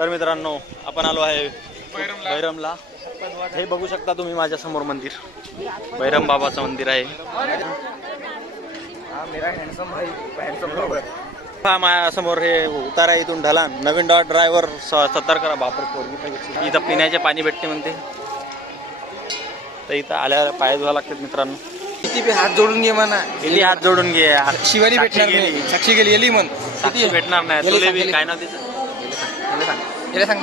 तर मित्रांनो आपण आलो आहे बैरमला। हे बघू शकता तुम्ही माझ्या समोर मंदिर, बैरम बाबाचं मंदिर आहे। हा माझ्या समोर हे उतारा इथून ढलान नवीन डॉट ड्रायव्हर सतर्क करा। बापरे इथं पिण्याचे पाणी भेटते म्हणते, तर इथं आल्यावर पाय धुवा लागतात मित्रांनो। किती बी हात जोडून घे म्हणा, किती हात जोडून घे, शिवाली भेटणार नाही, साक्षी गेली एली म्हण, साक्षी भेटणार नाही, तुले बी काय नाव तिचं सांग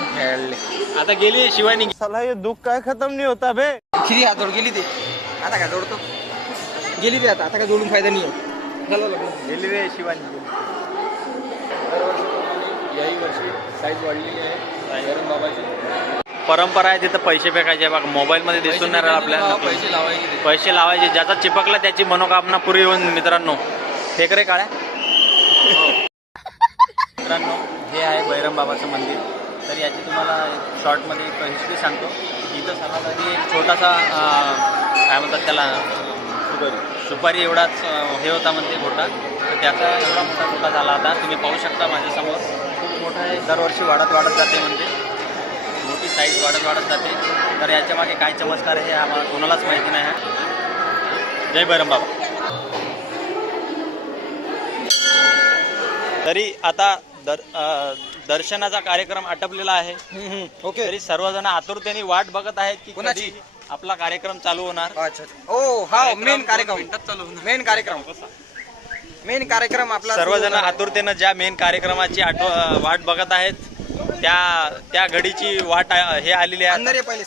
आता गेली शिवानी। साला हे दुःख काय खतम नाही होता बे। किती हात जोड गेली ते, आता काय जोडतो, गेली ते आता काय जोडून फायदा नाही गेली रे शिवानी। याही वर्षी साईज वाढलेली आहे बैरम बाबाची। परंपरा आहे तिथं पैसे फेकायचे बघा, मोबाईल मध्ये दिसून नाही राहिला आपल्याला। पैसे लावायचे, ज्याचा चिपकला त्याची मनोकामना पुरी होऊन मित्रांनो। फेक रे काळ्या। मित्रांनो हे आहे बैरम बाबाचं मंदिर। तर याची तुम्हाला शॉर्टमध्ये एक हिस्ट्री सांगतो। इथं सर्वात आधी एक छोटासा काय म्हणतात त्याला, सुपारी एवढाच हे होता म्हणते घोटा, तर त्याचा एवढा मोठा घोटा झाला आता तुम्ही पाहू शकता माझ्यासमोर। खूप मोठा आहे, दरवर्षी वाढत जाते म्हणते, मोठी साईज वाढत जाते। तर याच्या मागे काय चमत्कार आहे हे आम्हाला कोणालाच माहिती नाही आहे। जय बैरम बाबा। तरी आता दर्शनाचा कार्यक्रम आटपलेला आहे। ओके, तरी सर्वजण आतुरतेने वाट बघत आहेत की कधी आपला कार्यक्रम चालू होणार। ओ हा मेन कार्यक्रम आपला। सर्वजण आतुरतेनं ज्या मेन कार्यक्रमाची वाट बघत आहेत त्या घडीची वाट हे आलेली आहे।